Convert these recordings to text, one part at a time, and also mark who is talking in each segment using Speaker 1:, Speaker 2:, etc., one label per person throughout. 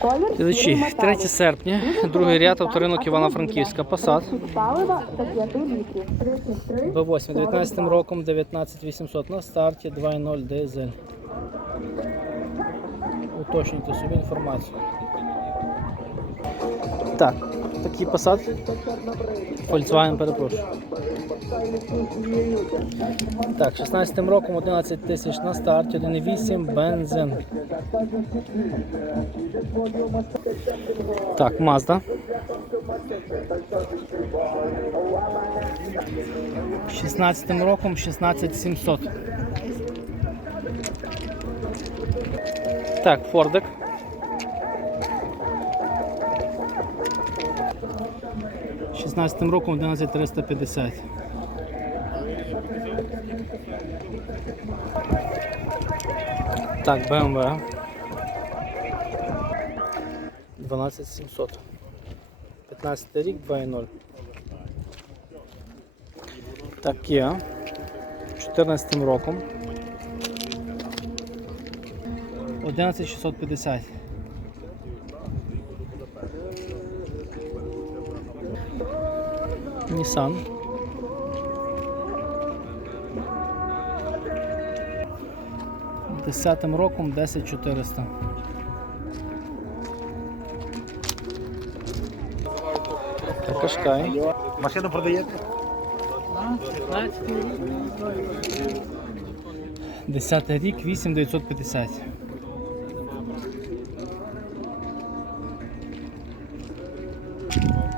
Speaker 1: Колір
Speaker 2: 3 серпня, другий ряд авторинок Івано-Франківська. Посад.
Speaker 1: Палива до 5 літрів. 33.
Speaker 2: Б8 19 роком 19800 на старті 2.0 дизель. Уточнюйте собі інформацію. Так, такий посад. Volkswagen, перепрошую. Так, 16 роком 11 тисяч на старті, 1.8 бензин. Так, Mazda. 16 роком 16700. Так, Фордик. Шістнадцятим роком 11350. Так, BMW. 12700. 15 рік 2.0. Так, Kia. 14 роком. 11650. Nissan. Десятим роком 10400. Так, Кашкай.
Speaker 3: Машину продаєте?
Speaker 2: 10 рік 8950.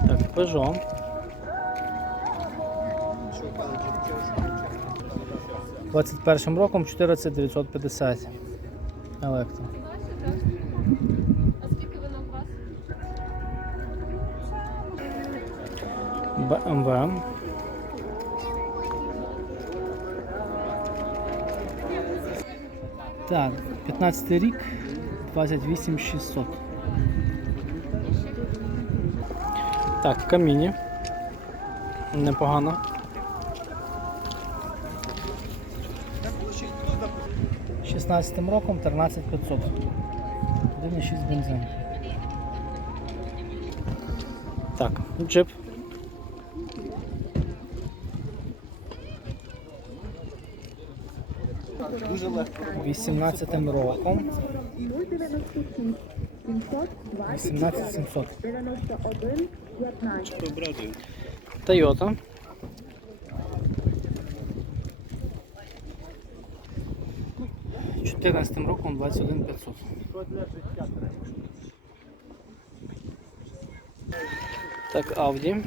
Speaker 2: Так, Peugeot. Двадцять першим роком 14950 електро. BMW. Так, 15 рік, 28600. Так, каміні. Непогано. Шістнадцятим роком 13500. 1,6 бензин. Так, джип.
Speaker 3: Дуже легко.
Speaker 2: 18 роком
Speaker 1: 096 720
Speaker 2: 18700.
Speaker 1: 91 15.
Speaker 2: Toyota. Чотирнадцятим роком 21 500. Так, Audi.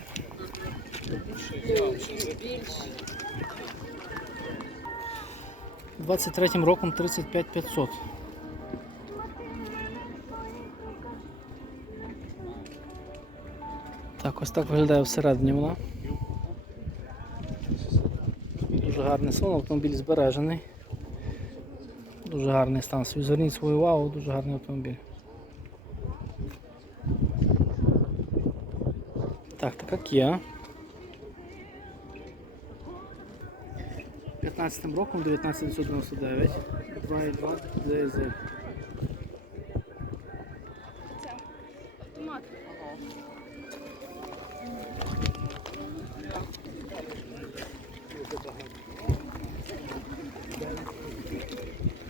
Speaker 2: Двадцять третім роком 35 500. Так, ось так виглядає всередині вона. Дуже гарний салон, автомобіль збережений. Дуже гарний стан. Зверніть свою увагу, дуже гарний автомобіль. Так, така Kia. 15 роком 1999. 2,2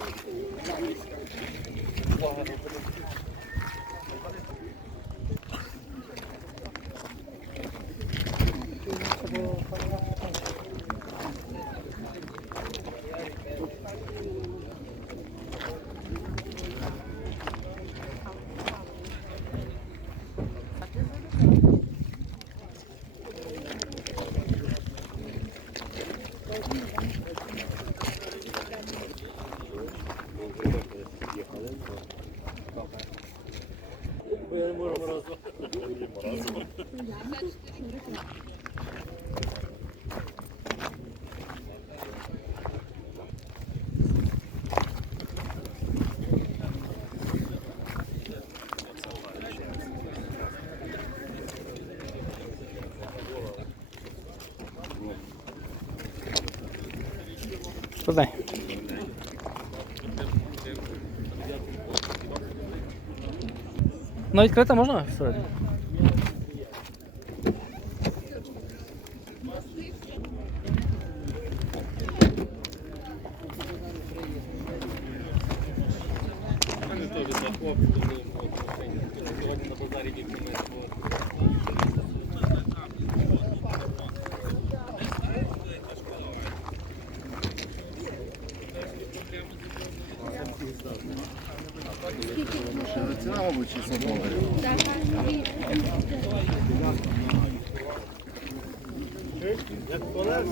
Speaker 2: дизель.
Speaker 4: Автомат.
Speaker 2: Продай. Ну, відкрита можна всередину?
Speaker 3: Ціна, мабуть, 600 доларів.
Speaker 2: Подай.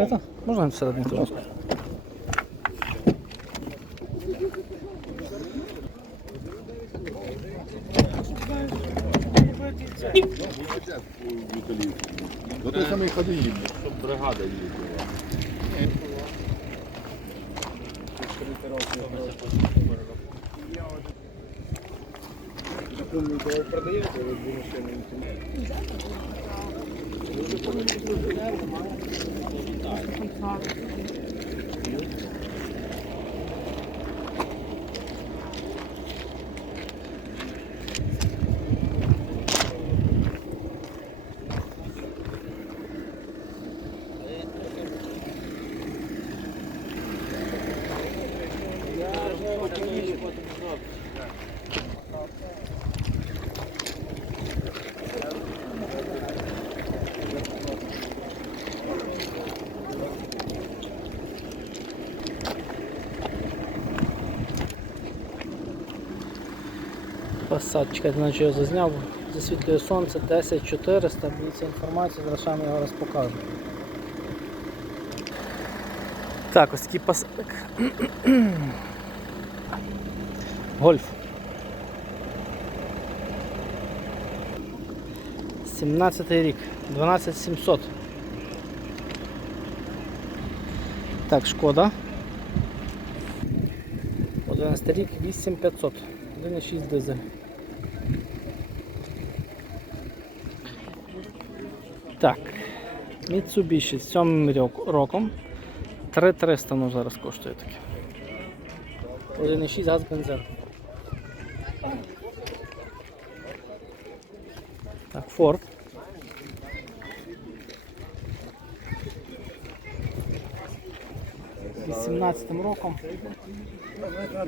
Speaker 2: Відкрита? Можна всередину трошки?
Speaker 3: До той самий ходив, щоб бригада їздила. Продаєте ви Thank you.
Speaker 2: Passat, чекайте, наче я зазняв. Засвітлює сонце 10400, дивіться інформацію, зараз вам його раз покажу. Так, ось такий пасатик. Гольф. 17 рік, 12700. Так, шкода. 11 рік, 8500. 1,6 дизель. Так. Mitsubishi з 7 роком. 3300 ну, зараз коштує таке. 1,6 газ бензин. Так, Ford. З 18 роком.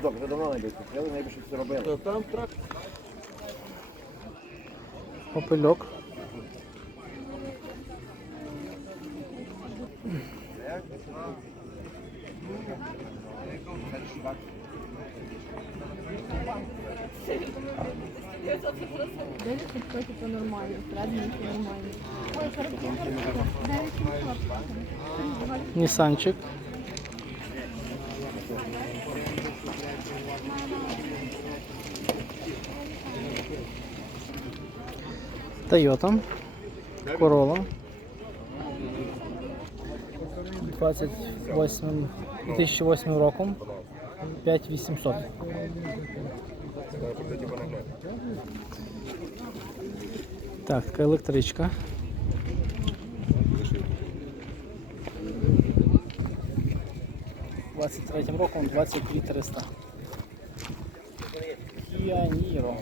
Speaker 3: Добре, давно. Я найбільше все робив. Там трак.
Speaker 2: Опельок.
Speaker 4: Дивіться, трохи по нормально, всередині все нормально. Ой, 45
Speaker 2: Нісанчик. Тойота. Corolla. 28, 2008 роком. 5800. Так, така електричка. У 23 роком 22300. Kia Niro.